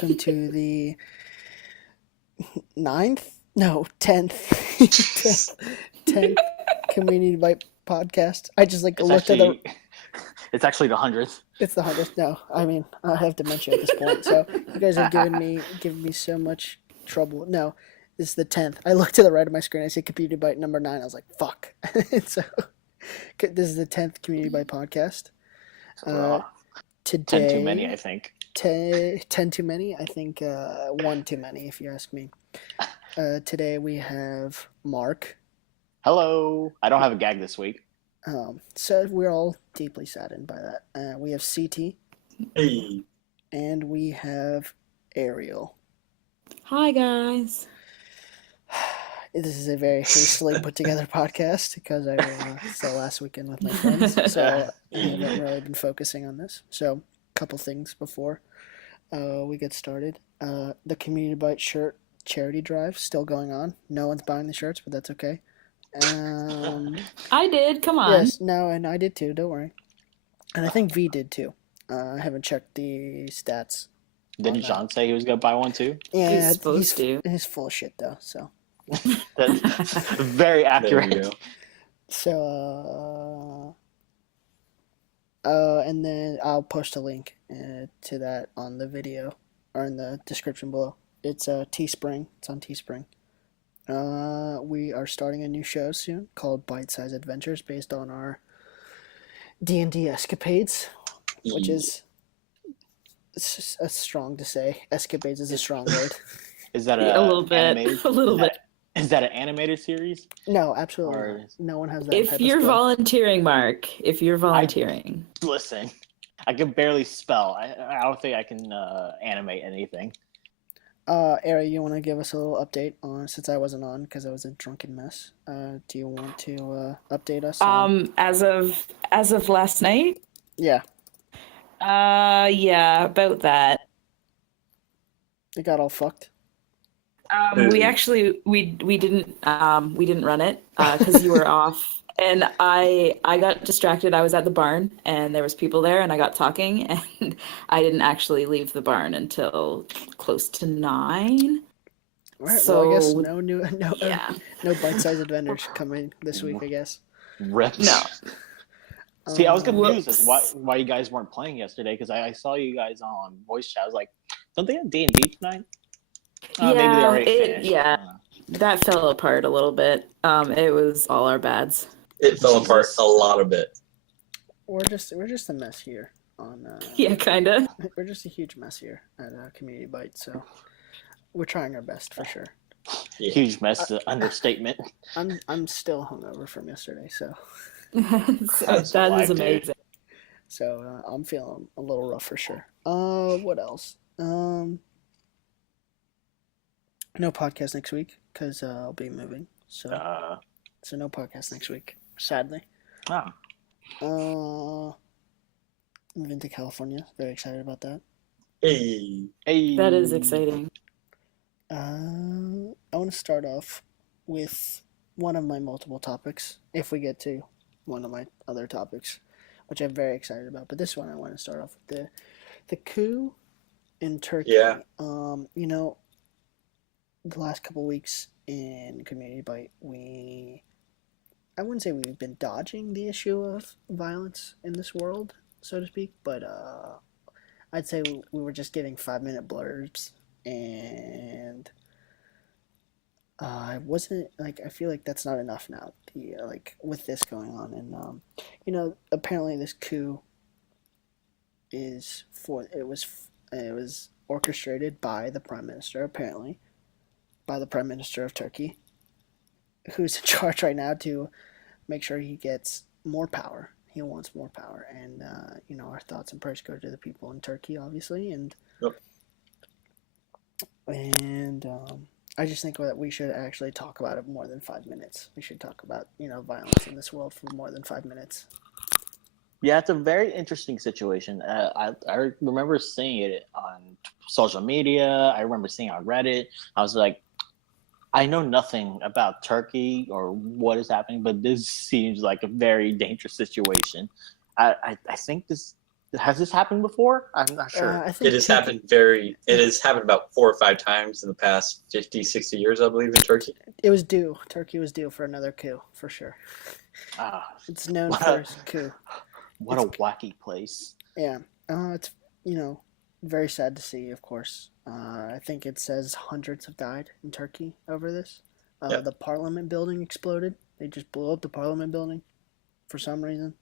welcome to the 10th, 10th Community Bite podcast. I just It's looked at the. actually, it's actually the 100th. It's the 100th. No, I mean I have dementia at this point, so you guys have given me so much trouble. No, this is the 10th. I looked to the right of my screen. I see Community Bite number 9. I was like, fuck. So this is the 10th Community Bite podcast. Today, 10 too many, I think. 10 too many. I think 1 too many, if you ask me. Today we have Marc. Hello. I don't have a gag this week. So we're all deeply saddened by that. We have CT. Hey. And we have Ariel. Hi, guys. This is a very hastily put together podcast because I it's the last weekend with my friends, so I haven't really been focusing on this. So, a couple things before we get started. The Community Bite shirt charity drive still going on. No one's buying the shirts, but that's okay. I did. Come on. Yes, no, and I did too. Don't worry. And I think V did too. I haven't checked the stats. Didn't John say he was going to buy one too? Yeah, He's supposed to. He's full of shit though. So. That's very accurate. So, and then I'll post a link to that on the video or in the description below. It's Teespring. It's on Teespring. We are starting a new show soon called Bite Size Adventures based on our D&D escapades, which is strong to say. Escapades is a strong word. Is that a little bit? Animated? A little bit. Is that an animated series? No, absolutely not. No one has that type If you're of skill. Volunteering, Marc, if you're volunteering. Listen, I can barely spell. I don't think I can animate anything. Ariel, you want to give us a little update on, since I wasn't on because I was a drunken mess. Do you want to update us? As of last night? Yeah. Yeah, about that. It got all fucked. We actually we didn't run it because you were off, and I got distracted. I was at the barn and there was people there, and I got talking, and I didn't actually leave the barn until close to 9. All right. So, well, I guess no bite-sized adventures coming this week. I guess. Rip. No. See, I was confused as why you guys weren't playing yesterday because I saw you guys on voice chat. I was like, don't they have D&D tonight? Maybe they already finished. That fell apart a little bit. It was all our bads. It fell apart a lot of it. We're just a mess here on. Yeah, kinda. We're just a huge mess here at Community Bite, so we're trying our best for sure. Yeah. Huge mess is an understatement. I'm still hungover from yesterday, so. That is amazing. So I'm feeling a little rough for sure. What else? No podcast next week because I'll be moving. So no podcast next week, sadly. Moving to California. Very excited about that. Hey. That is exciting. I want to start off with one of my multiple topics, if we get to one of my other topics, which I'm very excited about. But this one I want to start off with the coup in Turkey. Yeah. You know, the last couple weeks in Community Bite, I wouldn't say we've been dodging the issue of violence in this world, so to speak, but I'd say we were just getting 5-minute blurbs, and I wasn't, I feel like that's not enough now, with this going on, and, apparently this coup it was orchestrated by the Prime Minister, apparently, by the Prime Minister of Turkey, who's in charge right now to make sure he gets more power. He wants more power, and our thoughts and prayers go to the people in Turkey, obviously, and I just think that we should actually talk about it more than 5 minutes. We should talk about violence in this world for more than 5 minutes. Yeah, it's a very interesting situation. I remember seeing it on social media. I remember seeing it on Reddit. I was like, I know nothing about Turkey or what is happening, but this seems like a very dangerous situation. I think this Has this happened before? I'm not sure. I think It has Turkey- happened it has happened about 4 or 5 times in the past 50, 60 years, I believe, in Turkey. It was due. Turkey was due for another coup, for sure. Ah, It's known What for a- its coup. what a wacky place. Yeah. It's, very sad to see, of course. I think it says hundreds have died in Turkey over this. Yeah. The parliament building exploded. They just blew up the parliament building for some reason.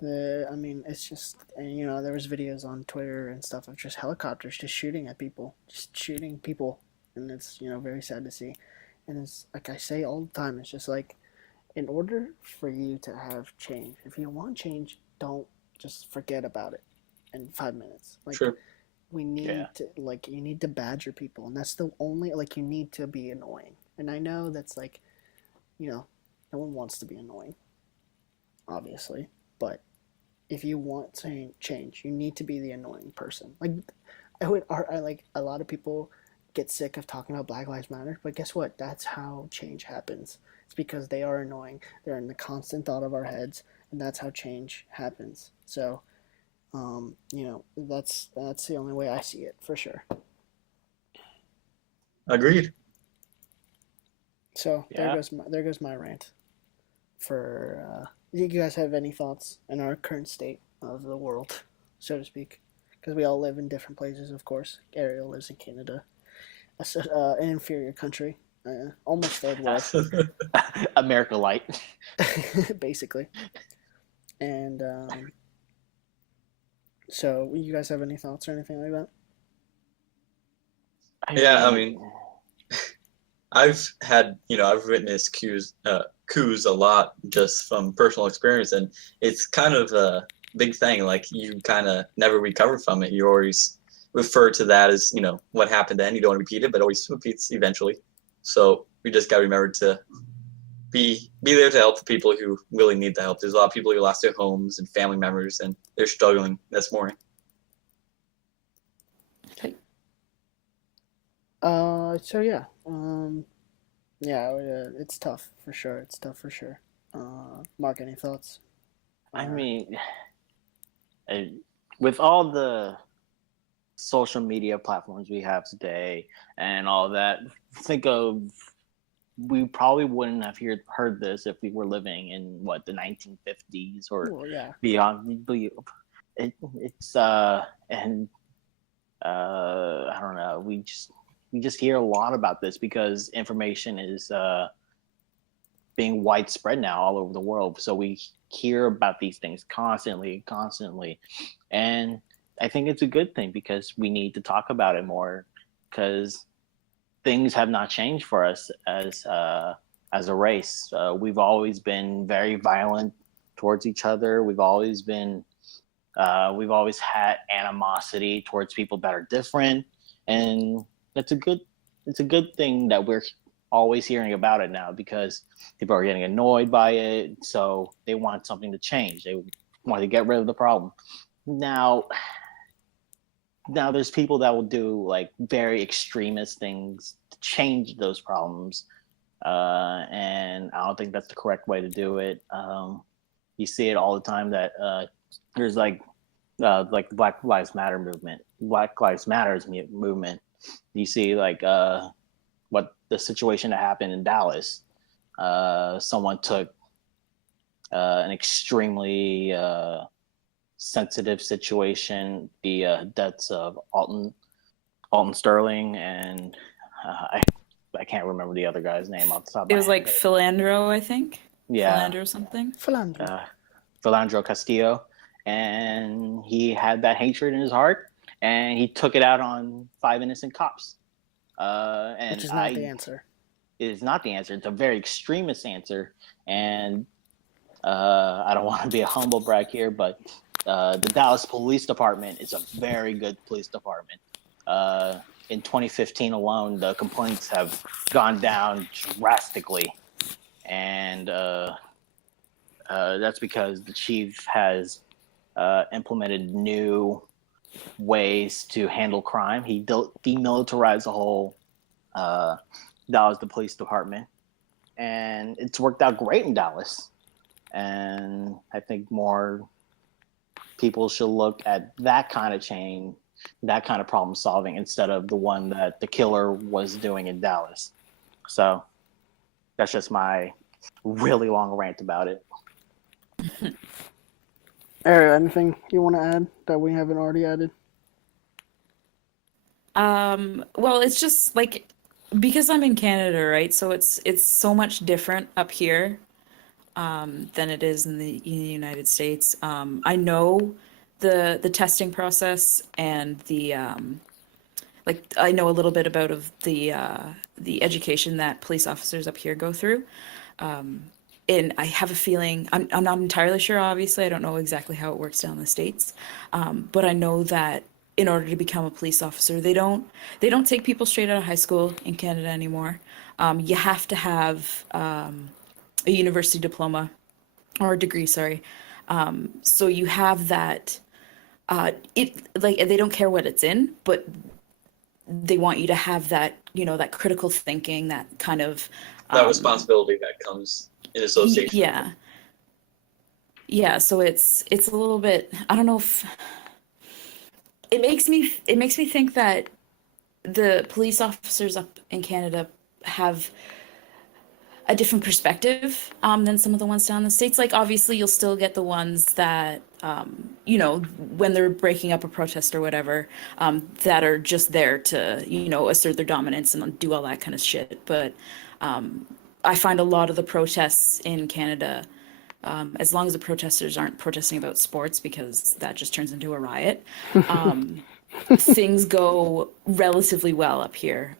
It's just, and, there was videos on Twitter and stuff of just helicopters just shooting at people, and it's, very sad to see. And it's like I say all the time, it's just like, in order for you to have change, if you want change, don't just forget about it in 5 minutes. Like, Sure. we need Yeah. to, like, you need to badger people, and that's the only, like, you need to be annoying. And I know that's like, no one wants to be annoying, obviously, but if you want to change, you need to be the annoying person. Like, like, a lot of people get sick of talking about Black Lives Matter, but guess what? That's how change happens. It's because they are annoying. They're in the constant thought of our heads, and that's how change happens. So, that's the only way I see it, for sure. Agreed. So Yeah. there goes my rant. For you guys have any thoughts in our current state of the world, so to speak? Because we all live in different places, of course. Ariel lives in Canada, an inferior country, almost third world, America Light. basically. And so, you guys have any thoughts or anything like that? Yeah, I mean, I've witnessed coups a lot just from personal experience, and it's kind of a big thing. Like, you kind of never recover from it. You always refer to that as, what happened then. You don't repeat it, but it always repeats eventually. So we just got to remember to be there to help the people who really need the help. There's a lot of people who lost their homes and family members, and they're struggling this morning. So yeah, it's tough for sure. It's tough for sure. Marc, any thoughts? I mean, with all the social media platforms we have today and all that, we probably wouldn't have heard this if we were living in the 1950s or Well, yeah. beyond. It's I don't know. We just hear a lot about this because information is being widespread now all over the world. So we hear about these things constantly, and I think it's a good thing because we need to talk about it more because things have not changed for us as a race. We've always been very violent towards each other. We've always had animosity towards people that are different, and it's a good thing that we're always hearing about it now because people are getting annoyed by it, so they want something to change. They want to get rid of the problem. Now there's people that will do like very extremist things to change those problems, and I don't think that's the correct way to do it. You see it all the time that there's like the Black Lives Matters movement. You see like what the situation that happened in Dallas. Someone took an extremely sensitive situation, the deaths of Alton Sterling, and I can't remember the other guy's name off the top of my head. It was like Philandro, I think. Yeah. Philandro something. Philandro. Castillo, and he had that hatred in his heart, and he took it out on 5 innocent cops. And Which is not the answer. It is not the answer. It's a very extremist answer, and I don't want to be a humble brag here, but the Dallas Police Department is a very good police department. In 2015 alone, the complaints have gone down drastically, and that's because the chief has implemented new ways to handle crime. He demilitarized the whole Dallas police department, and it's worked out great in Dallas. and I think more people should look at that kind of change, that kind of problem solving, instead of the one that the killer was doing in Dallas. So that's just my really long rant about it. Ariel, anything you want to add that we haven't already added? Well, it's just like because I'm in Canada, right? So it's so much different up here than it is in the United States. I know the testing process and the like I know a little bit about of the education that police officers up here go through. And I have a feeling I'm not entirely sure. Obviously, I don't know exactly how it works down in the States, but I know that in order to become a police officer, they don't take people straight out of high school in Canada anymore. You have to have a university diploma or a degree, sorry. So you have that. It like they don't care what it's in, but they want you to have that, that critical thinking, that kind of That responsibility that comes in association. yeah, yeah. So it's a little bit. I don't know if it makes me think that the police officers up in Canada have a different perspective than some of the ones down in the States. Like, obviously, you'll still get the ones that, when they're breaking up a protest or whatever, that are just there to, assert their dominance and do all that kind of shit. But I find a lot of the protests in Canada, as long as the protesters aren't protesting about sports, because that just turns into a riot, things go relatively well up here.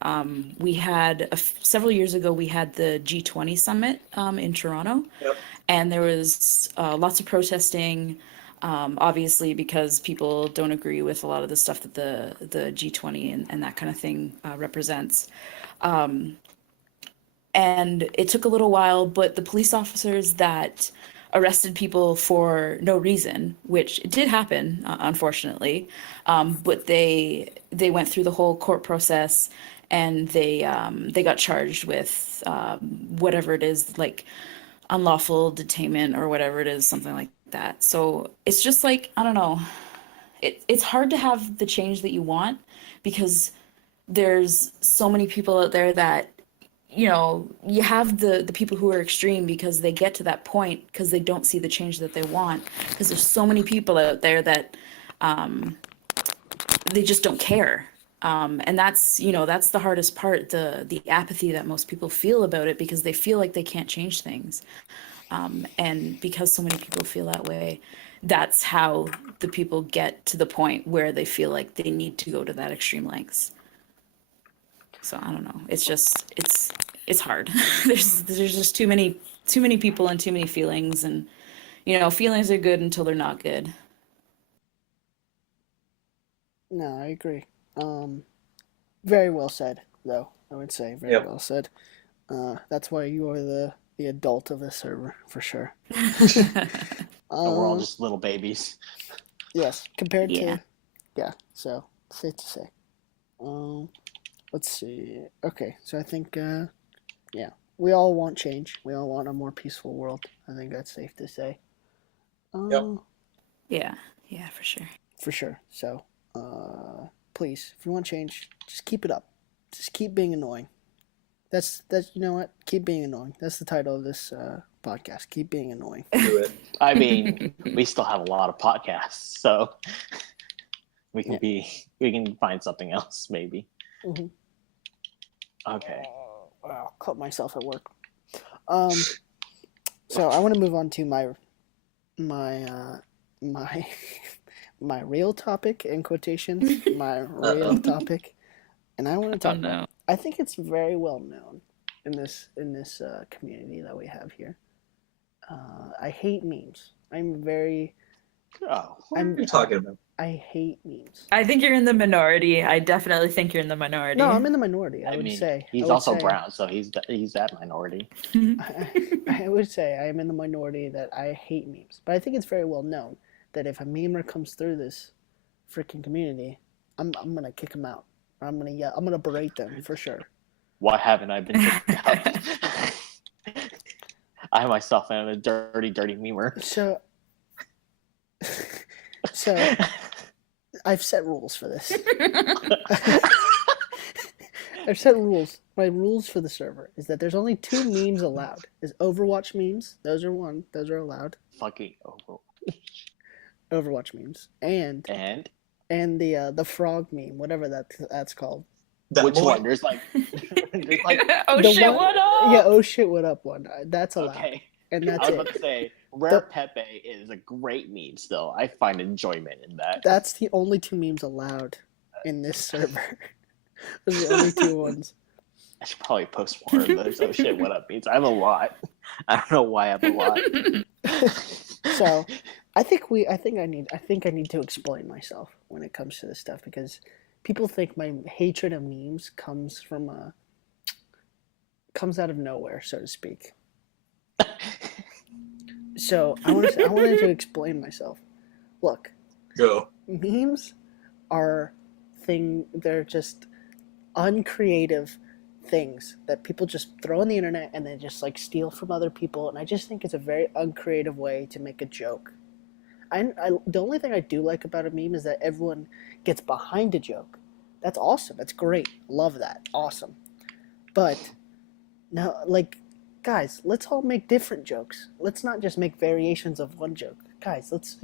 We had several years ago, we had the G20 summit in Toronto, Yep. and there was lots of protesting, obviously because people don't agree with a lot of the stuff that the G20 and that kind of thing represents. And it took a little while, but the police officers that arrested people for no reason, which did happen, unfortunately, but they went through the whole court process, and they got charged with whatever it is, like unlawful detainment or whatever it is, something like that. So it's just like, I don't know, it's hard to have the change that you want, because there's so many people out there that, you have the people who are extreme because they get to that point because they don't see the change that they want, because there's so many people out there that they just don't care. And that's the hardest part, the apathy that most people feel about it, because they feel like they can't change things. And because so many people feel that way, that's how the people get to the point where they feel like they need to go to that extreme lengths. So I don't know. It's just it's hard. there's just too many people and too many feelings, and feelings are good until they're not good. No, I agree. Very well said, though. I would say very Yep. well said. That's why you are the adult of the server for sure. And we're all just little babies. Yes, compared Yeah. to So safe to say. Let's see. Okay, so I think we all want change. We all want a more peaceful world. I think that's safe to say. Yep. Yeah, for sure. For sure. So, please, if you want change, just keep it up. Just keep being annoying. That's you know what? Keep being annoying. That's the title of this podcast. Keep being annoying. Do it. I mean, we still have a lot of podcasts, so we can find something else maybe. Mm-hmm. Okay. I'll cut myself at work. So I want to move on to my real topic, in quotations, my real topic, and I want to talk about. I think it's very well known in this community that we have here. I hate memes. I'm very. Oh, What are you talking about? I hate memes. I think you're in the minority. I definitely think you're in the minority. No, I'm in the minority. I would say he's also brown, so he's that minority. I would say I am in the minority that I hate memes, but I think it's very well known that if a memer comes through this freaking community, I'm gonna kick him out. I'm gonna yell. I'm gonna berate them for sure. Why haven't I been kicked out? I myself am a dirty memer. So I've set rules for this. I've set rules. My rules for the server is that there's only 2 memes allowed. Is Overwatch memes. Those are allowed. Fucking over. Overwatch memes. And the frog meme, whatever that's called. Which one? There's like oh the shit, one, what up? Yeah, oh shit, what up one. That's allowed. Okay. And that's I was it. about to say, Rare Pepe is a great meme still. I find enjoyment in that. That's the only 2 memes allowed in this server. Those are the only 2 ones. I should probably post more of those. Oh shit, what up memes? I have a lot. I don't know why I have a lot. So, I think I need to explain myself when it comes to this stuff, because people think my hatred of memes comes out of nowhere, so to speak. So I wanted to explain myself. Look, Go. memes they're just uncreative things that people just throw on the internet and then just like steal from other people, and I just think it's a very uncreative way to make a joke. The only thing I do like about a meme is that everyone gets behind a joke. That's awesome. That's great. Love that. Awesome. But now, like, guys, let's all make different jokes. Let's not just make variations of one joke. Guys, let's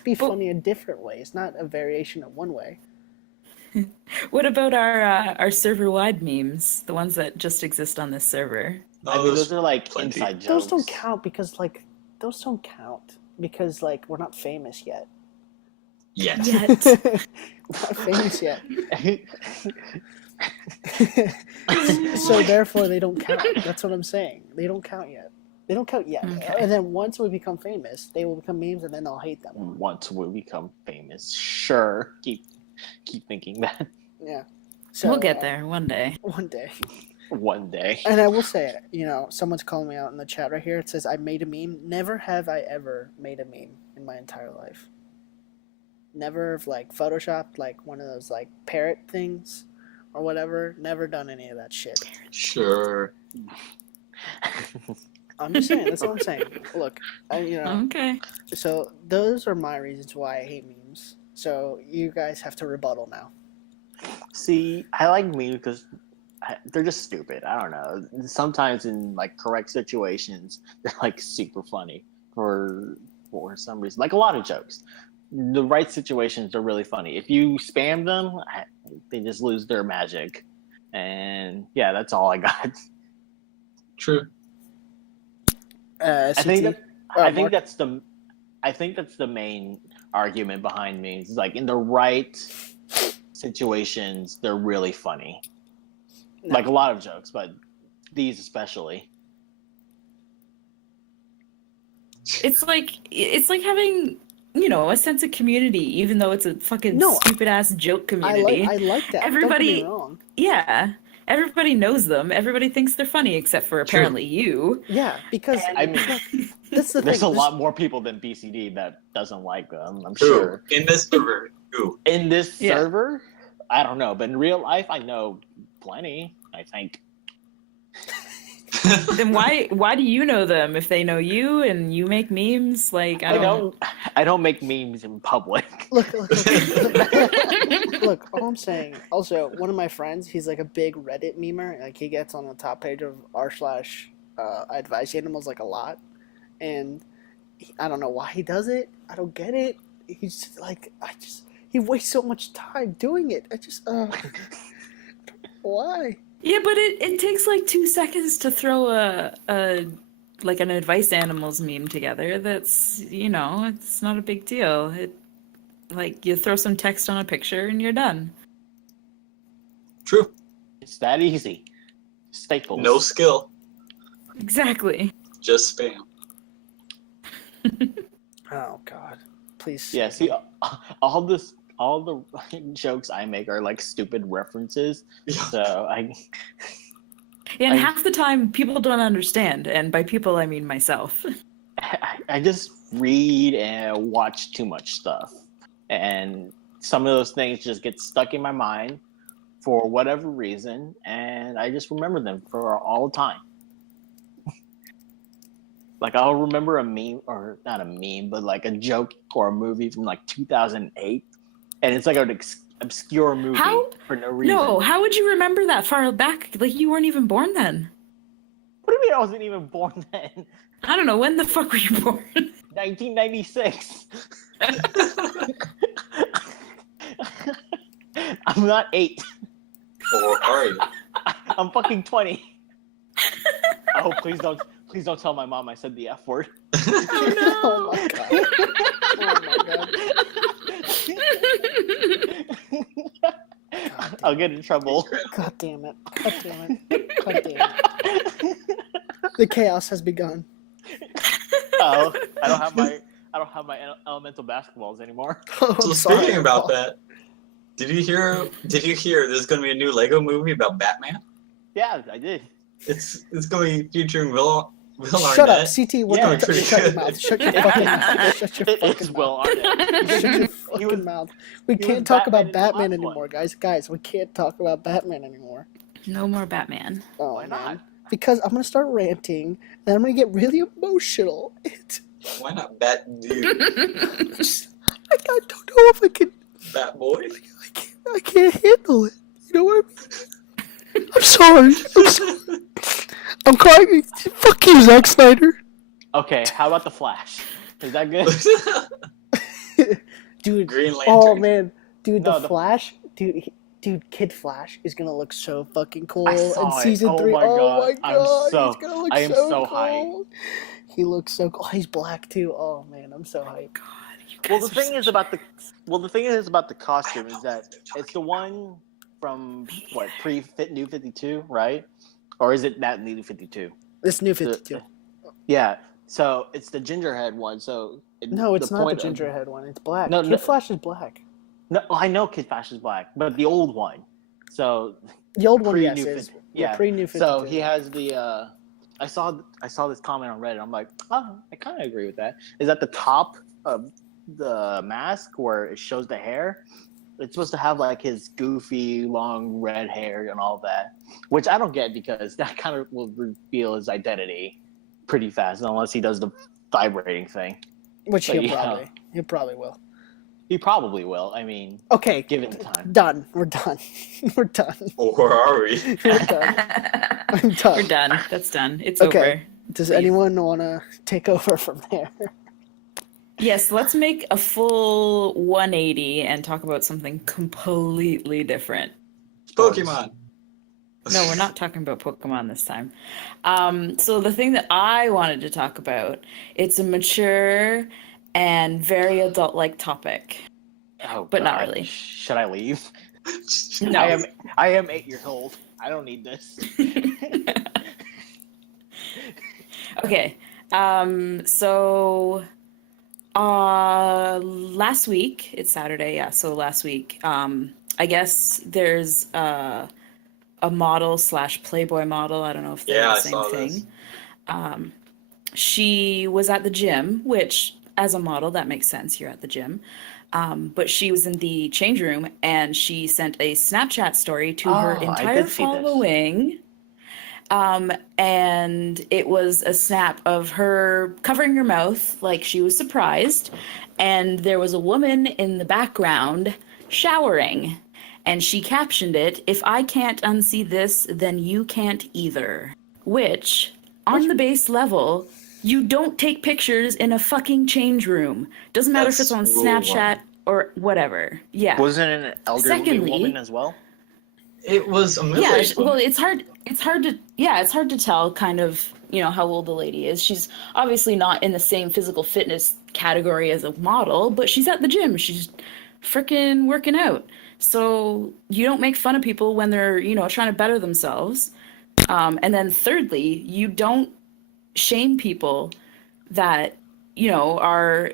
be funny in different ways, not a variation of one way. What about our server-wide memes? The ones that just exist on this server. I mean, those are like plenty. inside jokes. Those don't count because we're not famous yet. Yes. Yet. We're not famous yet. So therefore they don't count. That's what I'm saying. They don't count yet. Okay. And then once we become famous, they will become memes, and then they'll hate them. Once we become famous, sure. Keep thinking that. Yeah. So We'll get there one day. One day. One day. And I will say, someone's calling me out in the chat right here. It says, I made a meme. Never have I ever made a meme in my entire life. Never like photoshopped like one of those like parrot things or whatever. Never done any of that shit. Sure. I'm just saying. That's what I'm saying. Look, Okay. So those are my reasons why I hate memes. So you guys have to rebuttal now. See, I like memes because they're just stupid. I don't know. Sometimes in like correct situations, they're like super funny for some reason. Like a lot of jokes. The right situations are really funny. If you spam them, they just lose their magic. And yeah, that's all I got. True. I think Marc? that's the main argument behind memes. Is like in the right situations, they're really funny. No. Like a lot of jokes, but these especially. It's like having a sense of community, even though it's a fucking stupid ass joke community. I like that. Everybody, don't get me wrong. Yeah, everybody knows them. Everybody thinks they're funny, except for apparently you. Yeah, because I mean, that's the there's thing. a lot more people than BCD that doesn't like them. I'm Who? sure. In this server. Who? In this Yeah. server, I don't know, but in real life, I know plenty. I think. Then why do you know them if they know you and you make memes? Like I don't make memes in public. Look. Look, all I'm saying. Also, one of my friends, he's like a big Reddit memer. Like he gets on the top page of r/I advise animals like a lot, and I don't know why he does it. I don't get it. He's like, he wastes so much time doing it. I just why? Yeah, but it takes like 2 seconds to throw like an advice animals meme together. That's it's not a big deal. Like you throw some text on a picture and you're done. True. It's that easy. Staples. No skill. Exactly. Just spam. Oh God, please. Yeah. See, all the jokes I make are like stupid references. So And half the time people don't understand, and by people I mean myself. I just read and watch too much stuff, and some of those things just get stuck in my mind for whatever reason, and I just remember them for all the time. Like I'll remember a meme, or not a meme, but like a joke or a movie from like 2008, and it's like an obscure movie for no reason. No, how would you remember that far back? Like you weren't even born then. What do you mean I wasn't even born then? I don't know, when the fuck were you born? 1996. I'm not 8. Or are you? I'm fucking 20. Oh, please don't tell my mom I said the F word. Oh my god. I'll get in trouble. God damn it. God damn it. God damn it. The chaos has begun. Oh, I don't have my elemental basketballs anymore. Oh, So I'm sorry. speaking about that, did you hear there's gonna be a new Lego movie about Batman? Yeah, I did. It's gonna be featuring Will Shut Arnett. up, CT. What Yeah, the pretty shut your good. mouth. Shut your fucking mouth. Shut your It fucking is mouth. Will Arnett. Shut your He fucking was- mouth. We he was can't talk about Batman in the Batman last one. anymore, guys. We can't talk about Batman anymore. No more Batman. Oh, Why not? man. Because I'm gonna start ranting, and I'm gonna get really emotional. Why not Bat Dude? I don't know if I can. Bat Boy? I can't handle it. You know what I mean? I'm sorry. I'm crying. Fuck you, Zack Snyder. Okay, how about the Flash? Is that good? Dude. Green Lantern. Oh man, dude, No, the Flash, dude, Kid Flash is gonna look so fucking cool I saw in it. season Oh 3. my Oh God. my god, he's gonna look I am so so cool. hyped. He looks so cool. He's black too. Oh man, I'm so hyped. Well, the thing is about the costume is that it's the one from what New 52, right? Or is it that New 52? This new 52. Yeah. So it's the gingerhead one. So No, it's not the point of- gingerhead one. It's black. No, Kid no. Flash is black. No, I know Kid Flash is black, but the old one. So The old one, yes, pre-New is. 50 Yeah, yeah. pre-new 52. So he has the. I saw this comment on Reddit. I'm like, oh, I kind of agree with that. Is at the top of the mask where it shows the hair. It's supposed to have like his goofy long red hair and all that, which I don't get because that kind of will reveal his identity pretty fast, unless he does the vibrating thing. Which but he yeah. probably will. He probably will. I mean, Okay, give it the time. done. We're done. We're done. Or are we? We're done. I'm done. We're done. That's done. It's Okay. over. Does Please. anyone want to take over from there? Yes, let's make a full 180 and talk about something completely different. Pokemon. No, we're not talking about Pokemon this time. So the thing that I wanted to talk about, it's a mature and very adult-like topic. Oh, But not God. really. Should I leave? No. I am 8 years old. I don't need this. Okay. So last week, it's Saturday, yeah. So last week, I guess there's a model / Playboy model. I don't know if they're Yeah, the I same saw thing. this. She was at the gym, which as a model, that makes sense. You're at the gym. But she was in the change room and she sent a Snapchat story to her Oh, I entire did see this. following. And it was a snap of her covering her mouth like she was surprised. And there was a woman in the background showering. And she captioned it, "If I can't unsee this, then you can't either." Which, on the base level, you don't take pictures in a fucking change room. Doesn't matter if That's it's on rule Snapchat one. or whatever. Yeah. Wasn't it an elderly Secondly- woman as well? It was a Yeah, middle-aged well, woman. it's hard to tell kind of, how old the lady is. She's obviously not in the same physical fitness category as a model, but she's at the gym. She's freaking working out. So you don't make fun of people when they're, trying to better themselves. And then thirdly, you don't shame people that, are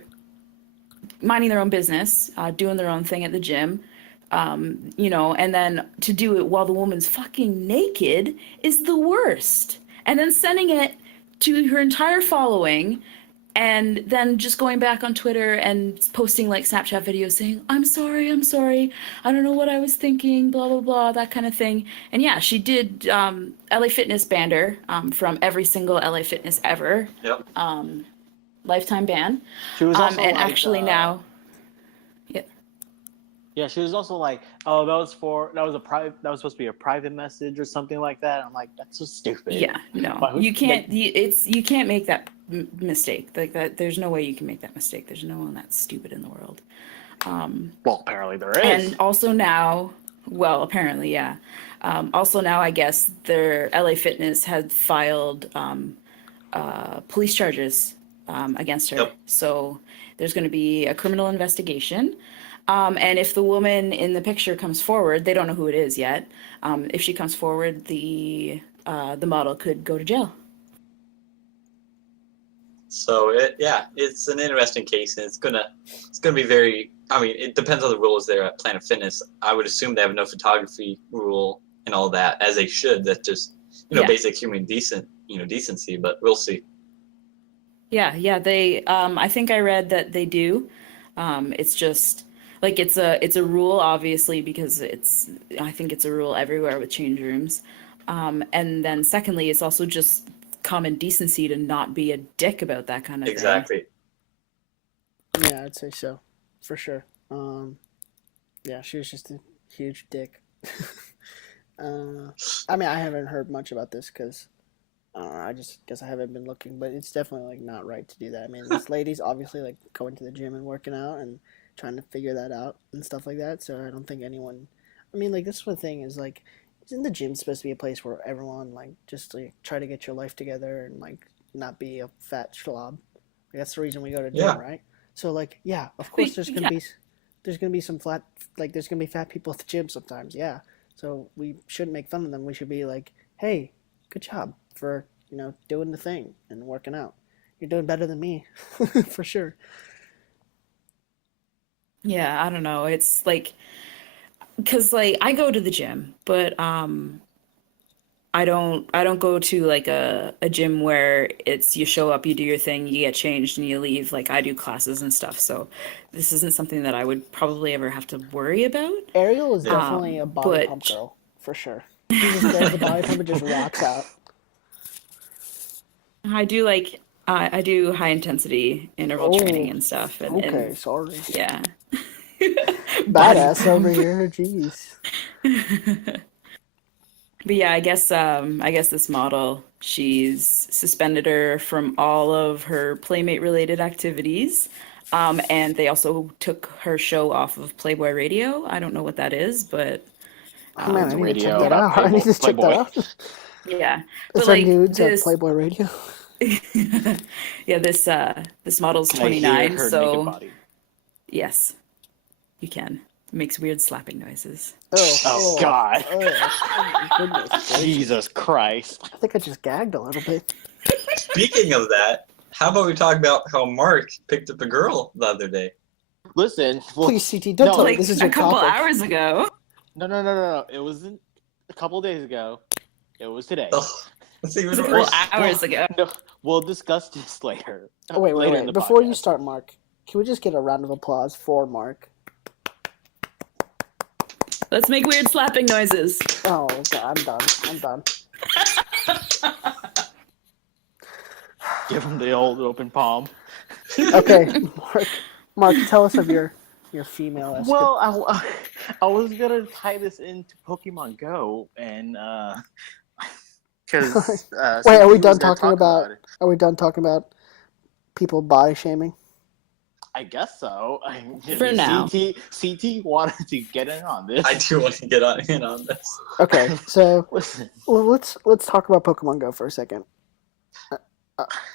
minding their own business, doing their own thing at the gym. And then to do it while the woman's fucking naked is the worst. And then sending it to her entire following and then just going back on Twitter and posting like Snapchat videos saying, I'm sorry, I don't know what I was thinking, blah, blah, blah, that kind of thing. And yeah, she did, LA Fitness banned her from every single LA Fitness ever. Yep. Lifetime ban. She was also And like, actually now, yeah. yeah, she was also like, oh, that was supposed to be a private message or something like that. I'm like, that's so stupid. Yeah, no, Why would- you can't. You can't make that mistake like that. There's no way you can make that mistake. There's no one that's stupid in the world. Well, apparently there is. And also now, well, apparently, yeah. Also now, I guess their LA Fitness had filed police charges against her. Yep. So there's going to be a criminal investigation. And if the woman in the picture comes forward, they don't know who it is yet. If she comes forward, the model could go to jail. So it's an interesting case, and it's gonna be very. I mean, it depends on the rules there at Planet Fitness. I would assume they have no photography rule and all that, as they should. That's just Yeah. basic human decency. But we'll see. Yeah. They. I think I read that they do. It's just like it's a rule, obviously, because I think it's a rule everywhere with change rooms. And then secondly, it's also just common decency to not be a dick about that kind of thing. Exactly. Yeah, I'd say so, for sure. Yeah, she was just a huge dick. I mean, I haven't heard much about this because I just guess I haven't been looking, but it's definitely like not right to do that. I mean, this lady's obviously like going to the gym and working out and trying to figure that out and stuff like that. So I don't think anyone. I mean, like this one thing is like, isn't the gym supposed to be a place where everyone like just like try to get your life together and like not be a fat slob? Like, that's the reason we go to gym, Yeah. right? So like, yeah, of course there's gonna Yeah. be some flat like there's gonna be fat people at the gym sometimes, yeah. So we shouldn't make fun of them. We should be like, hey, good job for doing the thing and working out. You're doing better than me, for sure. Yeah, I don't know. It's like, because like I go to the gym, but I don't go to like a gym where it's you show up, you do your thing, you get changed and you leave. Like I do classes and stuff. So this isn't something that I would probably ever have to worry about. Ariel is definitely a body but pump girl, for sure. She just does the body pump and just rocks out. I do like I do high intensity interval training and stuff. And Okay, sorry. yeah. Badass over here, jeez. But yeah, I guess this model, she's suspended her from all of her Playmate related activities. And they also took her show off of Playboy Radio. I don't know what that is, but Oh man, I need to check radio that about out. I need to check Playboy. that out. yeah. It's But a like nudes at this Playboy Radio. yeah, this model's Can I hear 29, her so naked body? yes, you can. It makes weird slapping noises. Oh, God. Oh, my goodness gracious. Jesus Christ. I think I just gagged a little bit. Speaking of that, how about we talk about how Marc picked up a girl the other day? Listen. Well, Please, CT, don't no, tell me Like this is a your couple topic. hours ago. No. It wasn't a couple days ago. It was today. Oh, that's even A couple worse. hours ago. No, we'll discuss this later. Oh, wait. Later in the Before you podcast. start, Marc, can we just get a round of applause for Marc? Let's make weird slapping noises. Oh, God, I'm done. Give him the old open palm. Okay, Marc, tell us of your female. Well, I was gonna tie this into Pokemon Go, and because Wait, are we done talking about? Are we done talking about people body shaming? I guess so. For now. CT wanted to get in on this. I do want to get in on this. Okay, so Listen, well, let's talk about Pokemon Go for a second.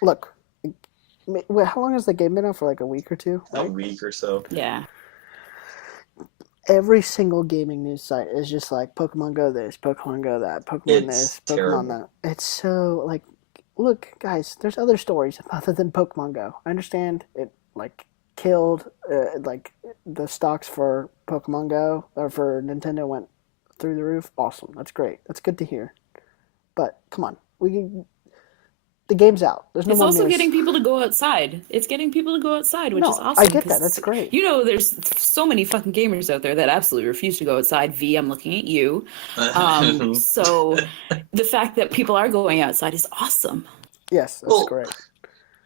Look, wait, how long has the game been out for? Like a week or two? A Right? week or so. Yeah. Every single gaming news site is just like Pokemon Go this, Pokemon Go that, Pokemon It's this, terrible. Pokemon that. It's so like, look, guys, there's other stories other than Pokemon Go. I understand it like killed like the stocks for Pokemon Go or for Nintendo went through the roof. Awesome, that's great. That's good to hear. But come on, we. There's other stories. Other than Pokemon Go. I understand it like killed the stocks for Pokemon Go or for Nintendo went through the roof. Awesome, that's great. That's good to hear. But come on, we. There's other stories. Other than Pokemon Go. I understand it like killed the stocks for Pokemon Go or for Nintendo went through the roof. Awesome, that's great. That's good to hear. But The game's out. There's no It's more also news. getting people to go outside. It's getting people to go outside, which No, is awesome. I get that. 'cause, That's great. You know, there's so many fucking gamers out there that absolutely refuse to go outside. V, I'm looking at you. So the fact that people are going outside is awesome. Yes, that's Well, great.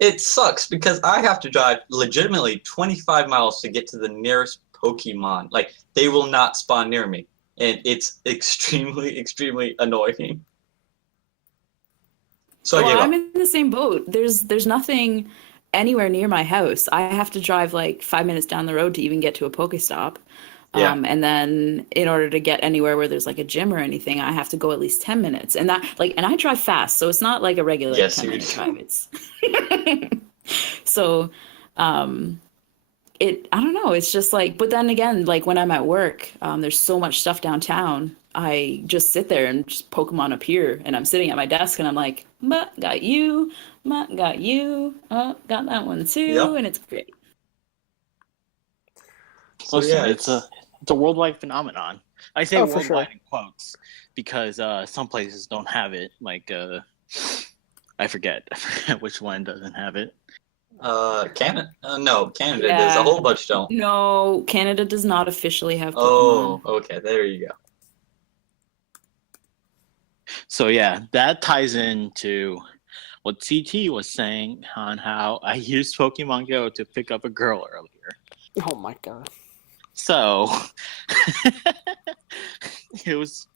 It sucks because I have to drive legitimately 25 miles to get to the nearest Pokemon. Like, they will not spawn near me. And it's extremely, extremely annoying. So I gave I'm up. in the same boat. There's nothing anywhere near my house. I have to drive like 5 minutes down the road to even get to a Pokestop. Yeah. And then in order to get anywhere where there's like a gym or anything, I have to go at least 10 minutes. And I drive fast, so it's not like a regular Yes, 10-minute you drive. It's so I don't know, it's just like, but then again, like when I'm at work, there's so much stuff downtown. I just sit there and just Pokemon appear, and I'm sitting at my desk and I'm like, got you, got you, oh, got that one too, Yep. and it's great. So Listen, yeah, it's a worldwide phenomenon. I say Oh, for worldwide sure. in quotes because some places don't have it. Like I forget which one doesn't have it. Canada? No, Canada Yeah. does. A whole bunch don't. No, Canada does not officially have Oh, Pokemon. okay. There you go. So yeah, that ties into what CT was saying on how I used Pokemon Go to pick up a girl earlier. Oh my god. So it was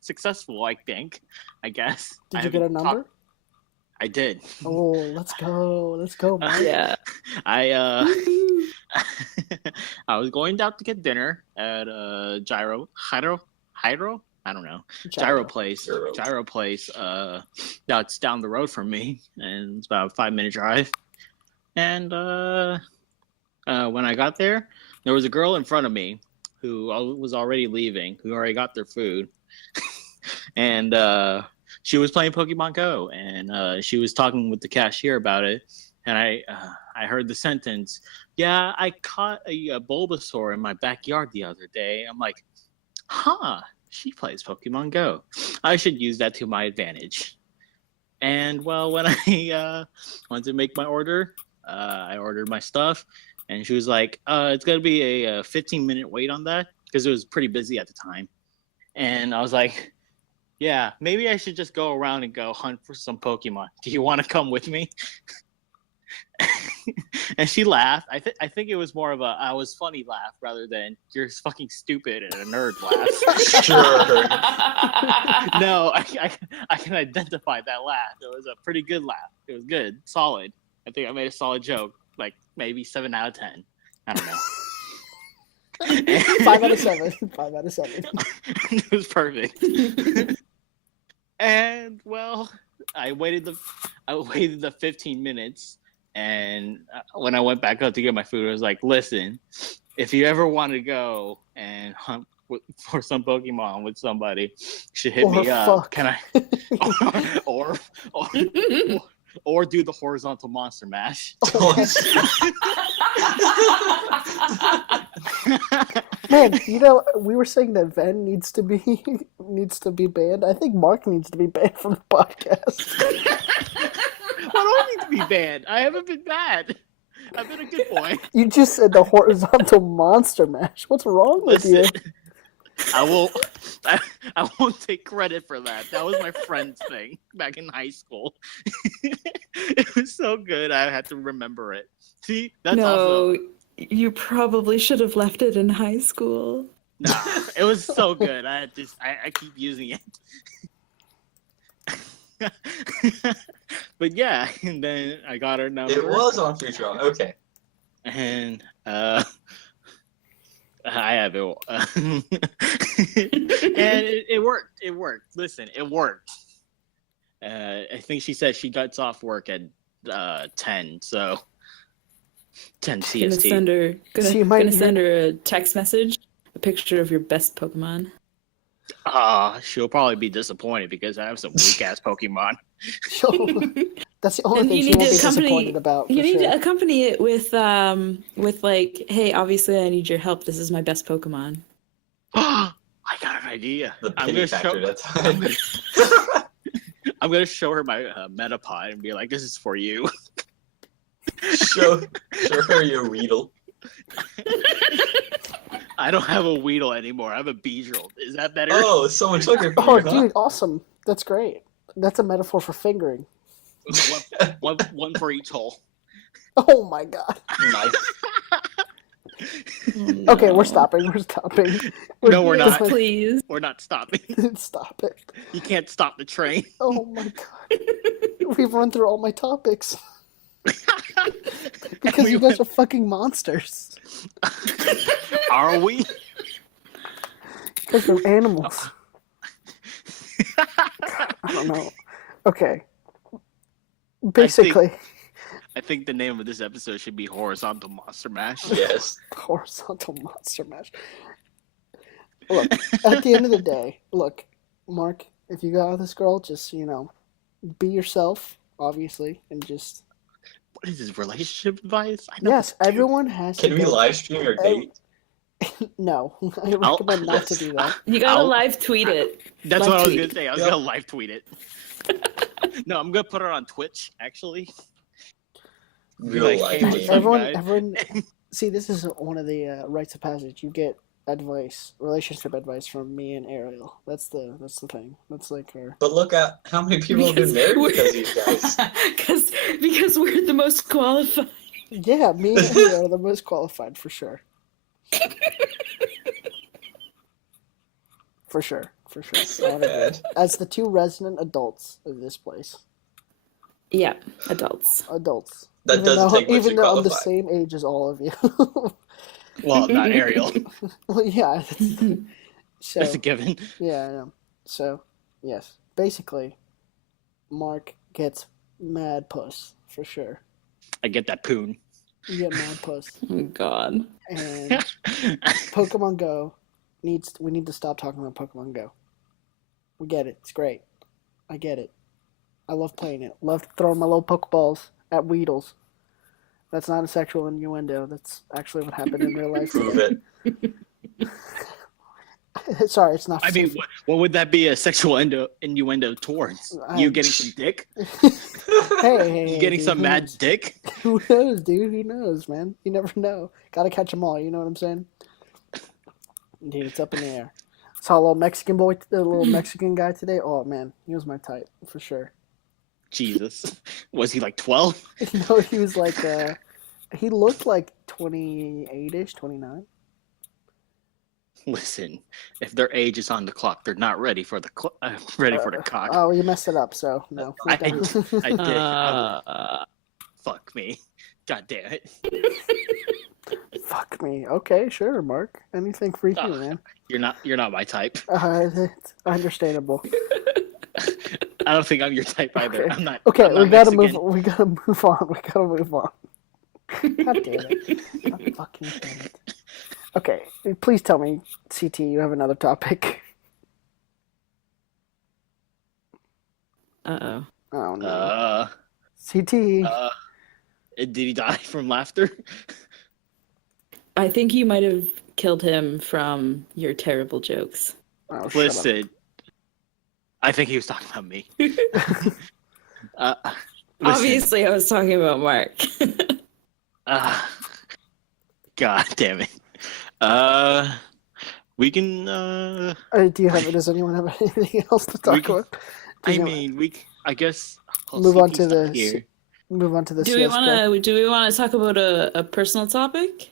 successful, I think. I guess. Did you get a number? I did. Oh, let's go, Marc. Yeah. I I was going out to get dinner at Hydro. I don't know. Gyro place. That's down the road from me, and it's about a 5-minute drive. And when I got there was a girl in front of me who was already leaving, who already got their food, and she was playing Pokemon Go, and she was talking with the cashier about it. And I heard the sentence, "Yeah, I caught a Bulbasaur in my backyard the other day." I'm like, "Huh, she plays Pokemon Go. I should use that to my advantage." And well, when I went to make my order, I ordered my stuff, and she was like, "It's gonna be a 15-minute wait on that," because it was pretty busy at the time. And I was like, "Yeah, maybe I should just go around and go hunt for some Pokemon. Do you want to come with me?" And she laughed. I think it was more of a I was funny laugh rather than you're fucking stupid and a nerd laugh. Sure. No, I can identify that laugh. It was a pretty good laugh. It was good, solid. I think I made a solid joke, like maybe 7 out of 10. I don't know. 5 out of 7. 5 out of 7. It was perfect. And well, I waited the 15 minutes. And when I went back up to get my food, I was like, "Listen, if you ever want to go and hunt for some Pokemon with somebody, you should hit me up. Can I? or do the horizontal monster mash." Man, we were saying that Ven needs to be banned. I think Marc needs to be banned from the podcast. Why do I need to be banned? I haven't been bad. I've been a good boy. You just said the horizontal monster mash. What's wrong with you? I won't take credit for that. That was my friend's thing back in high school. It was so good. I had to remember it. See, that's also. You probably should have left it in high school. Nah, it was so good. I keep using it. But yeah, and then I got her number. It was on Future. Okay. And I have it. And it worked. It worked. Listen, it worked. I think she said she gets off work at 10, so 10 CST. Gonna send her a text message, a picture of your best Pokemon. She'll probably be disappointed because I have some weak ass Pokemon. That's the only thing she won't be disappointed about. You need to accompany it with like, "Hey, obviously I need your help. This is my best Pokemon." I got an idea. The pity factor. I'm gonna show her my Metapod and be like, "This is for you." Show her your Weedle. I don't have a Weedle anymore. I have a Beedrill. Is that better? Oh, someone took it from Oh, you, huh? dude, awesome. That's great. That's a metaphor for fingering. One for each hole. Oh my god. Nice. Okay, we're stopping. We're stopping. No, we're not. Please. We're not stopping. Stop it. You can't stop the train. Oh my god. We've run through all my topics. Because you guys are fucking monsters. Are we? Because they're animals. I don't know. Okay. Basically, I think the name of this episode should be Horizontal Monster Mash. Yes. horizontal monster mash. Look, at the end of the day, look, Mark, if you got with this girl, just, be yourself, obviously, and just... What is this, relationship advice? I know Yes, everyone has Can to we go... live stream your date? No, I recommend not to do that. You gotta I'll- live tweet it. That's Live what I was tweet. going to say. I was Yep. going to live tweet it. No, I'm going to put it on Twitch, actually. Real Like, life hey, date. what's up? Everyone, see, this is one of the rites of passage. You get relationship advice from me and Ariel. That's the thing. That's like our... But look at how many people have been married because of you guys. Because we're the most qualified. Yeah, me and Ariel are the most qualified, for sure. For sure. So I would agree. bad. As the two resident adults of this place. Yeah, adults. Adults. That doesn't take much even to though I'm the qualify. same age as all of you. Well, not Ariel. Well, yeah. So, That's a given. yeah, I know. So, yes. Basically, Mark gets mad puss, for sure. I get that poon. You get mad puss. Oh God. And Pokemon Go we need to stop talking about Pokemon Go. We get it. It's great. I get it. I love playing it. Love throwing my little Pokeballs at Weedles. That's not a sexual innuendo. That's actually what happened in real life. Prove it. Sorry, it's not. I mean, what would that be a sexual innuendo towards? You getting some dick? hey, You getting dude, some who mad knows? dick? Who knows, dude? Who knows, man? You never know. Gotta catch them all. You know what I'm saying? Dude, it's up in the air. Saw a little Mexican boy, the little Mexican guy today. Oh man, he was my type for sure. Jesus. Was he like 12? No, he was like, he looked like 28-ish, 29. Listen, if their age is on the clock, they're not ready for the cock. Oh, you messed it up. So no. I did. Uh, Fuck me. God damn it. Fuck me. Okay, sure, Mark. Anything for you, man. You're not my type. It's understandable. I don't think I'm your type either. Okay. I'm not. Okay, I'm not we gotta Mexican. move. We gotta move on. We gotta move on. God damn it! God fucking damn it! Okay, please tell me, CT, you have another topic. Uh-oh. Oh no, CT. Did he die from laughter? I think you might have killed him from your terrible jokes. Oh, shut up. Listen, I think he was talking about me. Listen, Obviously, I was talking about Mark. God damn it. We can. Do you have? Does anyone have anything else to talk about? I guess. Move on to CT's not the- here. Move on to the. Do we CS:GO. want to talk about a personal topic?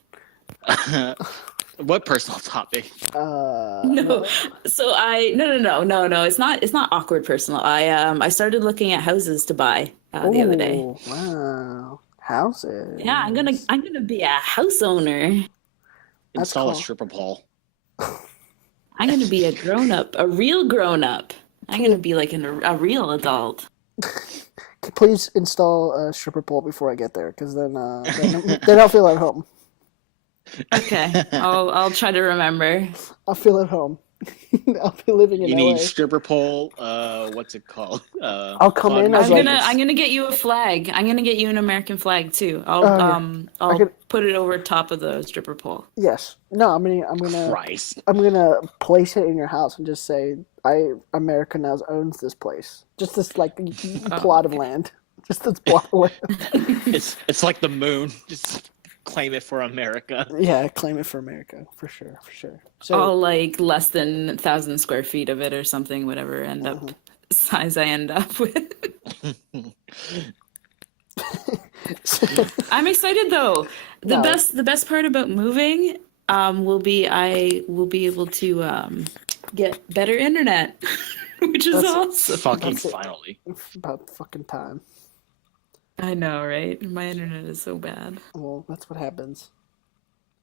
What personal topic? No. So no. It's not awkward personal. I started looking at houses to buy the other day. Ooh, wow, houses. Yeah, I'm gonna be a house owner. That's Install a cool. stripper pole. I'm gonna be a grown up, a real grown up. I'm gonna be like a real adult. Please install a stripper pole before I get there, because then I'll feel at home. Okay, I'll try to remember. I'll feel at home. I'll be living in You LA. need stripper pole. What's it called? I'll come in as I'm gonna get you a flag. I'm gonna get you an American flag too. I'll I'll put it over top of the stripper pole. Yes. No, I'm gonna place it in your house and just say America now owns this place. Just this like plot of land. Just this plot of land. It's like the moon. Just claim it for America. Yeah, claim it for America for sure. So all like less than 1,000 square feet of it or something, whatever size I end up with. I'm excited though. The best part about moving will be I will be able to get better internet, which is awesome. Finally. It's about fucking time. I know, right? My internet is so bad. Well, that's what happens.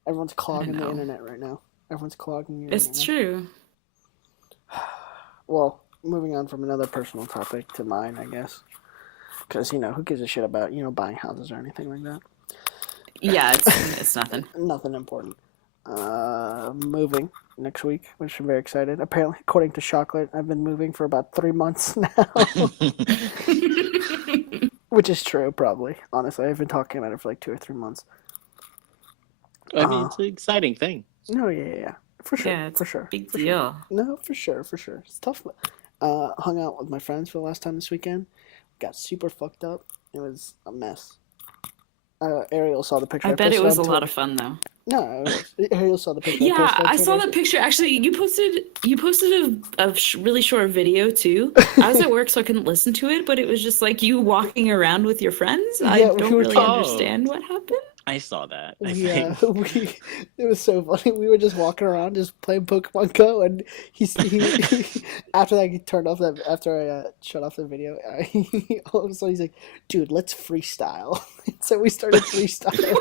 Everyone's clogging the internet right now. Everyone's clogging your internet. It's true. Well, moving on from another personal topic to mine, I guess. Because, who gives a shit about, buying houses or anything like that? Yeah, it's nothing. Nothing important. Moving next week, which I'm very excited. Apparently, according to Chocolate, I've been moving for about 3 months now. Which is true, probably. Honestly, I've been talking about it for like 2 or 3 months. I mean, it's an exciting thing. No, yeah. For sure. Yeah, it's for sure. A big deal. No, for sure. It's tough. Hung out with my friends for the last time this weekend. Got super fucked up. It was a mess. Ariel saw the picture. I bet it was a lot of fun though. No, Ariel saw the picture. Yeah, I saw that picture. Actually, you posted a really short video too. I was at work, so I couldn't listen to it. But it was just like you walking around with your friends. I don't really understand what happened. I saw that. Yeah, it was so funny. We were just walking around, just playing Pokemon Go, and he after that he turned off that. After I shut off the video, all of a sudden he's like, "Dude, let's freestyle." So we started freestyling.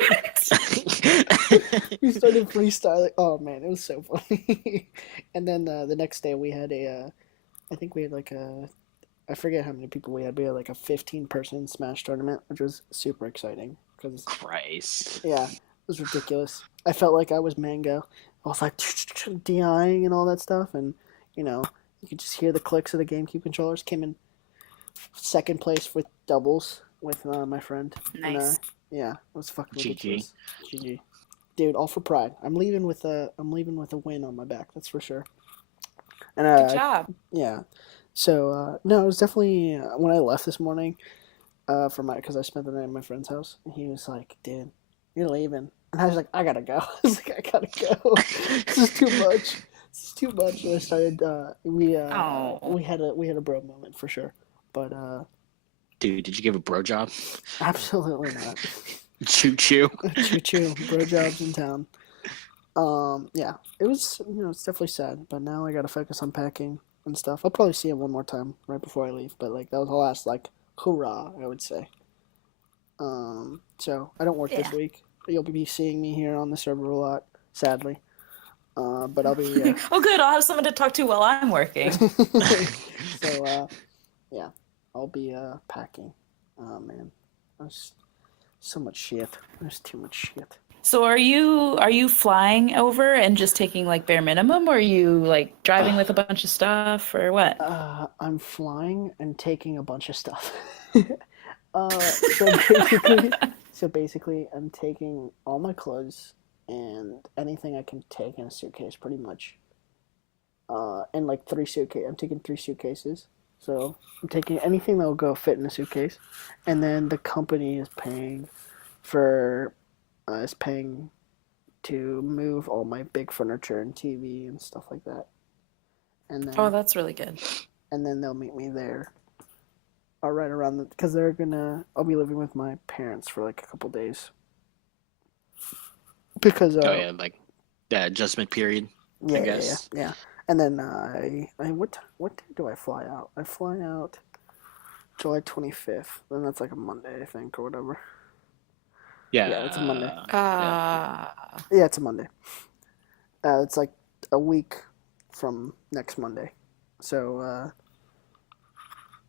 We started freestyling. Oh man, it was so funny. And then the next day we had I think we had like I forget how many people we had. We had like a 15-person Smash tournament, which was super exciting. Christ. Yeah, it was ridiculous. I felt like I was Mango. I was like DIing and all that stuff, and you could just hear the clicks of the GameCube controllers. Came in second place with doubles with my friend. Nice. Yeah, it was fucking ridiculous. GG. Dude, all for pride. I'm leaving with a win on my back. That's for sure. And good job. Yeah. So no, it was definitely when I left this morning. Because I spent the night at my friend's house, and he was like, "Dude, you're leaving," and I was like, "I gotta go." I was like, "I gotta go. This is too much. This is too much." And I started. We had a bro moment for sure, but dude, did you give a bro job? Absolutely not. Choo, bro jobs in town. Yeah, it was. It's definitely sad, but now I gotta focus on packing and stuff. I'll probably see him one more time right before I leave, but like that was the last hurrah, I would say. So I don't work this week. You'll be seeing me here on the server a lot, sadly. But I'll be. Oh, good. I'll have someone to talk to while I'm working. So, yeah, I'll be packing. Oh man, there's so much shit. There's too much shit. So are you flying over and just taking like bare minimum, or are you like driving with a bunch of stuff, or what? I'm flying and taking a bunch of stuff. So basically, I'm taking all my clothes and anything I can take in a suitcase, pretty much. And like 3 suitcases. I'm taking 3 suitcases. So I'm taking anything that will go fit in a suitcase, and then the company is paying to move all my big furniture and TV and stuff like that. And then, that's really good. And then they'll meet me there. Right around because I'll be living with my parents for like a couple days. Because like that adjustment period. Yeah, I guess. Yeah. And then what day do I fly out? I fly out July 25th. Then that's like a Monday, I think, or whatever. Yeah, it's a Monday. Yeah, it's a Monday. It's like a week from next Monday. So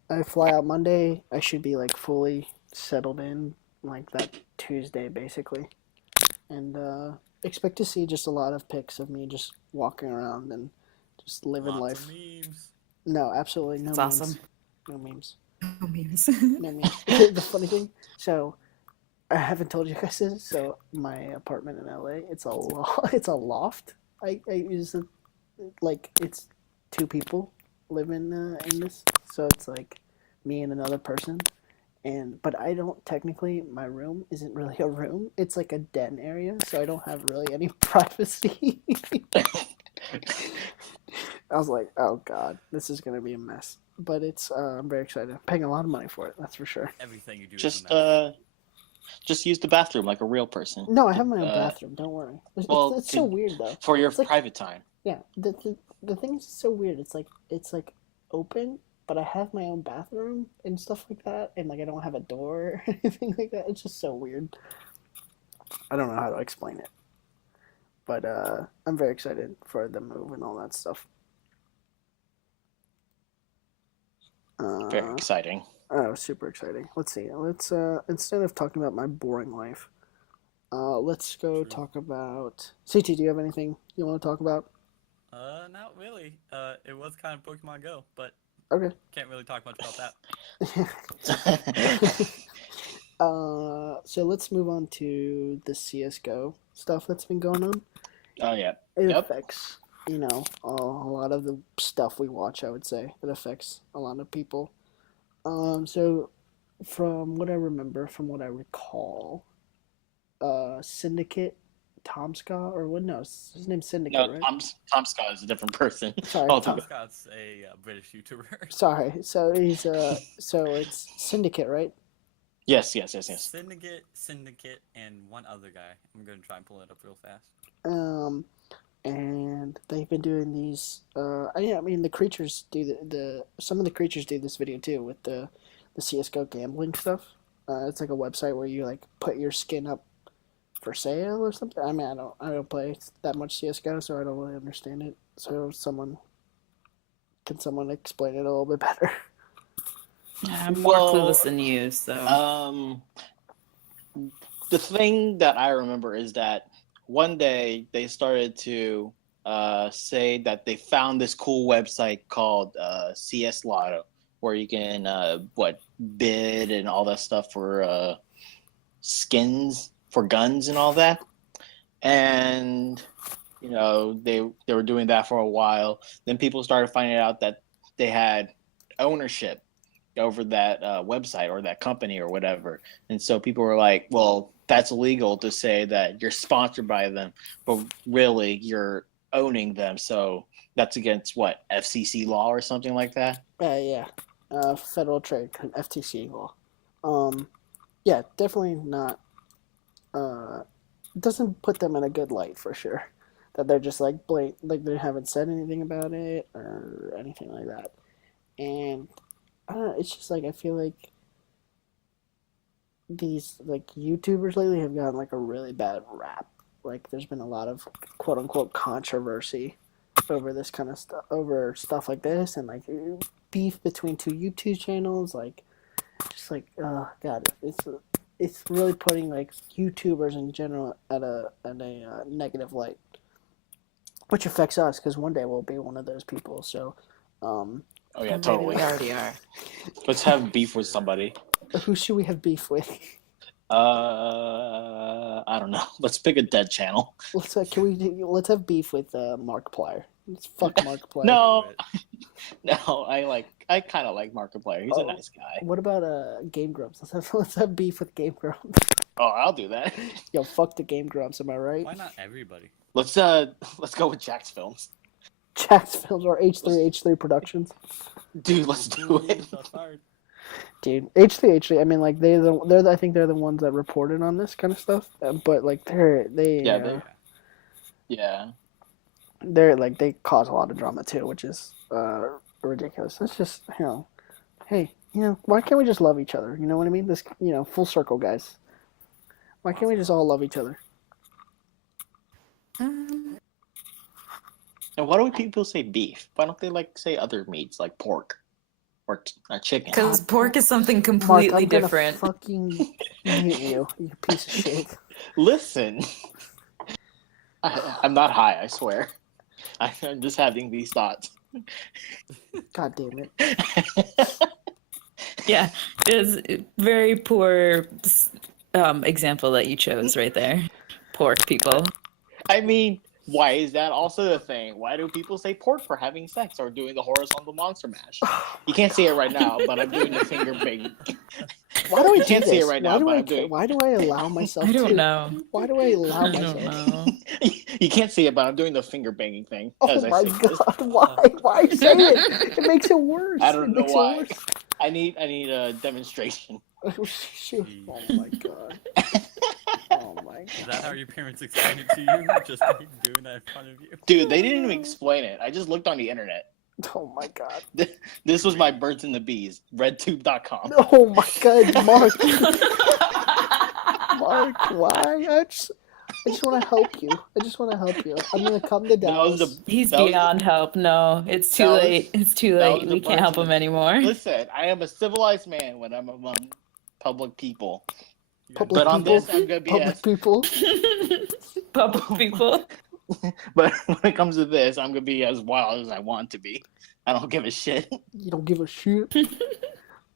I fly out Monday. I should be like fully settled in like that Tuesday, basically. And expect to see just a lot of pics of me just walking around and just living Lots life. of memes. No, absolutely no It's memes. awesome. No memes. No memes. No memes. The funny thing, so I haven't told you guys this. So my apartment in LA, it's it's a loft. I use it like it's two people living in this, so it's like me and another person. But I don't technically. My room isn't really a room. It's like a den area, so I don't have really any privacy. I was like, oh god, this is gonna be a mess. But it's I'm very excited. I'm paying a lot of money for it. That's for sure. Everything you do Just is a mess. just use the bathroom like a real person. No, I have my own bathroom. Don't worry. well, It's so weird though. For your It's like- private time. Yeah, the thing is so weird. It's like open, but I have my own bathroom and stuff like that, and like I don't have a door or anything like that. It's just so weird. I don't know how to explain it, but I'm very excited for the move and all that stuff. Very exciting. Oh, super exciting. Let's see. Let's instead of talking about my boring life, let's go talk about CT. Do you have anything you want to talk about? Not really. It was kind of Pokemon Go, but Okay. can't really talk much about that. So let's move on to the CS:GO stuff that's been going on. Oh yeah. It Yep. affects, a lot of the stuff we watch. I would say it affects a lot of people. So from what I remember, from what I recall, Syndicate, Tom Scott, or what? No, his name's Syndicate, No, right? Tom Scott is a different person. Sorry, Oh, Tom Scott's a British YouTuber. Sorry. So he's so it's Syndicate, right? Yes. Syndicate, and one other guy. I'm gonna try and pull it up real fast. And they've been doing these. Yeah, I mean the creatures do some of the creatures do this video too with the CS:GO gambling stuff. It's like a website where you like put your skin up for sale or something. I mean, I don't play that much CS:GO, so I don't really understand it. So someone explain it a little bit better? I'm more clueless than you, so. The thing that I remember is that one day they started to say that they found this cool website called CS Lotto, where you can bid and all that stuff for skins for guns and all that. And they were doing that for a while. Then people started finding out that they had ownership over that website or that company or whatever. And so people were like, well, that's illegal to say that you're sponsored by them, but really you're owning them. So that's against what, FCC law or something like that? Yeah. Federal Trade, FTC law. Yeah, definitely not. Doesn't put them in a good light for sure. That they're just like like they haven't said anything about it or anything like that. And I don't know, it's just like I feel like these like YouTubers lately have gotten like a really bad rap. Like there's been a lot of quote unquote controversy over this kind of stuff, over stuff like this, and like beef between two YouTube channels. Like just like god, it's really putting like YouTubers in general at a negative light, which affects us because one day we'll be one of those people. So Oh yeah, Maybe totally. we already are. Let's have beef with somebody. who should we have beef with? I don't know. Let's pick a dead channel. Let's let's have beef with Mark Plier. Let's fuck Mark Plier. No, I kind of like Markiplier. He's a nice guy. What about Game Grumps? Let's have beef with Game Grumps. Oh, I'll do that. Yo, fuck the Game Grumps. Am I right? Why not everybody? Let's go with Jack's Films. Jack's Films or H3 Productions. Dude, let's do it. Shots fired. Dude, H3. I mean, like I think they're the ones that reported on this kind of stuff. But like they're like they cause a lot of drama too, which is ridiculous. It's just hey, why can't we just love each other? You know what I mean? This full circle, guys. Why can't we just all love each other? And why do people say beef? Why don't they say other meats like pork or chicken? Because pork is something Mark, completely I'm gonna different. fucking mute you piece of shit. Listen, I'm not high, I swear. I'm just having these thoughts. God damn it. Yeah, it's a very poor example that you chose right there. Pork people. I mean, why is that also the thing? Why do people say pork for having sex or doing the horizontal monster mash? You can't see it right now, but I'm doing the finger bang. Why do I You do can't see it this? right Why now, do but I I'm doing. why do I allow myself I don't to? know. Why do I allow I don't myself? know. You can't see it, but I'm doing the finger banging thing. Oh as I my say this. god! Why say it? It makes it worse. I don't It know makes why. It worse. I need a demonstration. Shoot. Oh my god. Oh my Is that how god. your parents explain it to you? Just doing that in front of you? Dude, they didn't even explain it. I just looked on the internet. Oh my god. This was my birds and the bees. Redtube.com. Oh my god, Mark. Mark, why? I just want to help you. I'm gonna come to That was Dallas. the. He's that was beyond help. No, it's too that was- late. It's too that late. was the We can't help birds him and anymore. Listen, I am a civilized man when I'm among public people. Public But on people. this, I'm gonna be Public people. Public people. But when it comes to this, I'm gonna be as wild as I want to be. I don't give a shit. You don't give a shit.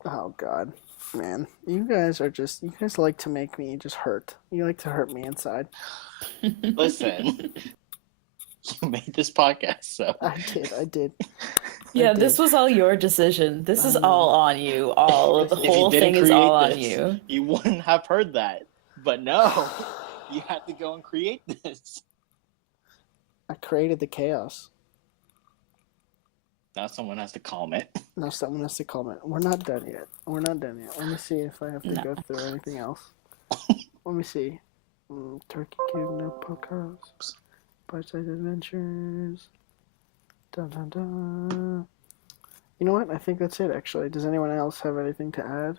Oh god, man, you guys like to make me just hurt. You like to hurt me inside. Listen, you made this podcast, so I did. Yeah, I this did. was all your decision. This I is know. all on you. All of the if you whole didn't thing is create all on this, you. you wouldn't have heard that. But no, you had to go and create this. I created the chaos. Now someone has to comment. Now someone has to comment. We're not done yet. Let me see if I have to No. go through anything else. Let me see. Turkey King, no podcasts. Bite-sized adventures. Dun dun dun. You know what? I think that's it, actually. Does anyone else have anything to add?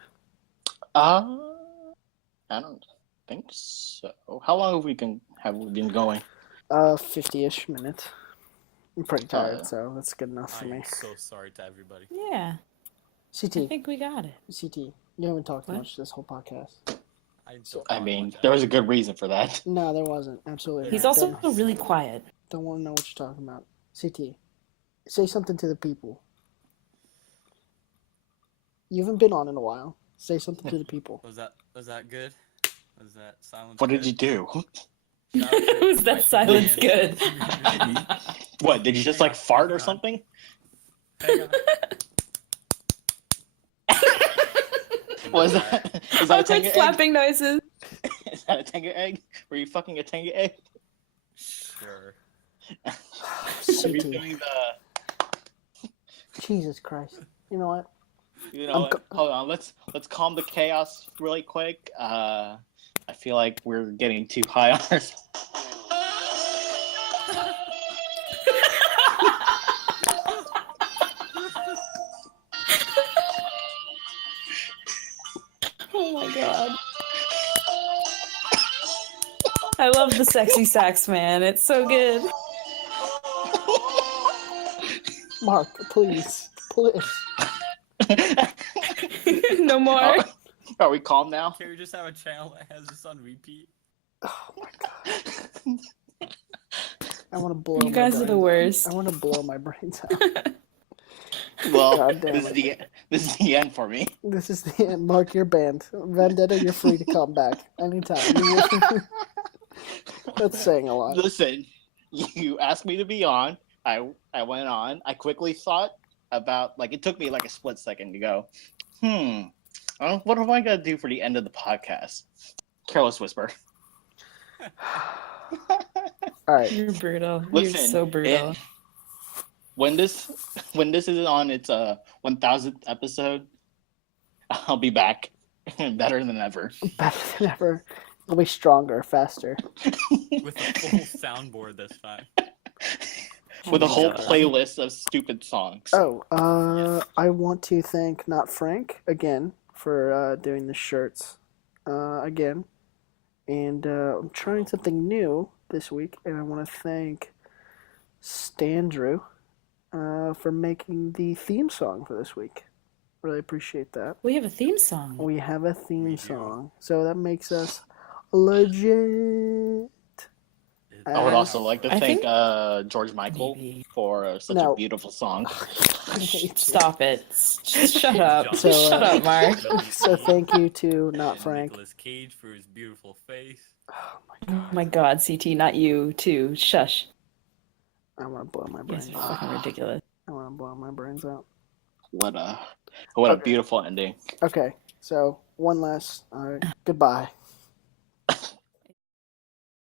I don't think so. How long have we been going? 50-ish minutes. I'm pretty tired, Oh. so that's good enough for I me. am so sorry to everybody. Yeah, I CT, think we got it. you haven't talked What? much this whole podcast. I I mean, there was a good reason for that. No, there wasn't. Absolutely He's not. also really quiet. Don't want to know what you're talking about. CT, say something to the people. You haven't been on in a while. Say something to the people. Was that good? Was that silence? What did good? you do? Shout out to Was that my silence fans. good? What, did you just like fart or something? Hang on. Was that is I'll that a quit Tenga egg? slapping noises. Is that a Tenga egg? Were you fucking a Tenga egg? Sure. Are you CT, doing Jesus Christ. You know what? the what? Hold on, let's calm the chaos really quick. I feel like we're getting too high on ourselves. Oh my god. I love the sexy sax, man. It's so good. Mark, please. No more. Are we calm now? Can we just have a channel that has this on repeat? Oh my god. I want to blow You guys my are the brains worst. out. I want to blow my brains out. Well, God damn this is the end for me. This is the end. Mark, you're banned. Vendetta, you're free to come back anytime. That's saying a lot. Listen, you asked me to be on. I went on. I quickly thought about, like, it took me like a split second to go, what am I gonna do for the end of the podcast? Careless whisper. All right. You're brutal. Listen, You're so brutal. When this is on its 1000th episode, I'll be back better than ever. Better than ever. It'll be stronger, faster. With a full soundboard this time. With a whole God. playlist of stupid songs. Oh, I want to thank Not-Frank again for doing the shirts again. And I'm trying something new this week, and I want to thank Standrew for making the theme song for this week. Really appreciate that. We have a theme song. We have a We theme do. song, so that makes us legit. I would also like to I thank think George Michael maybe. for such No. a beautiful song. I hate you. Stop it. Just shut up. So, Just shut up, Mark. So thank you to Not And Frank. Nicolas Cage for his beautiful face. Oh my Oh god. my god, CT, not you too. Shush. I want to blow my You brains guys are fucking out. ridiculous. I want to blow my brains out. What a beautiful ending. Okay, so one last goodbye.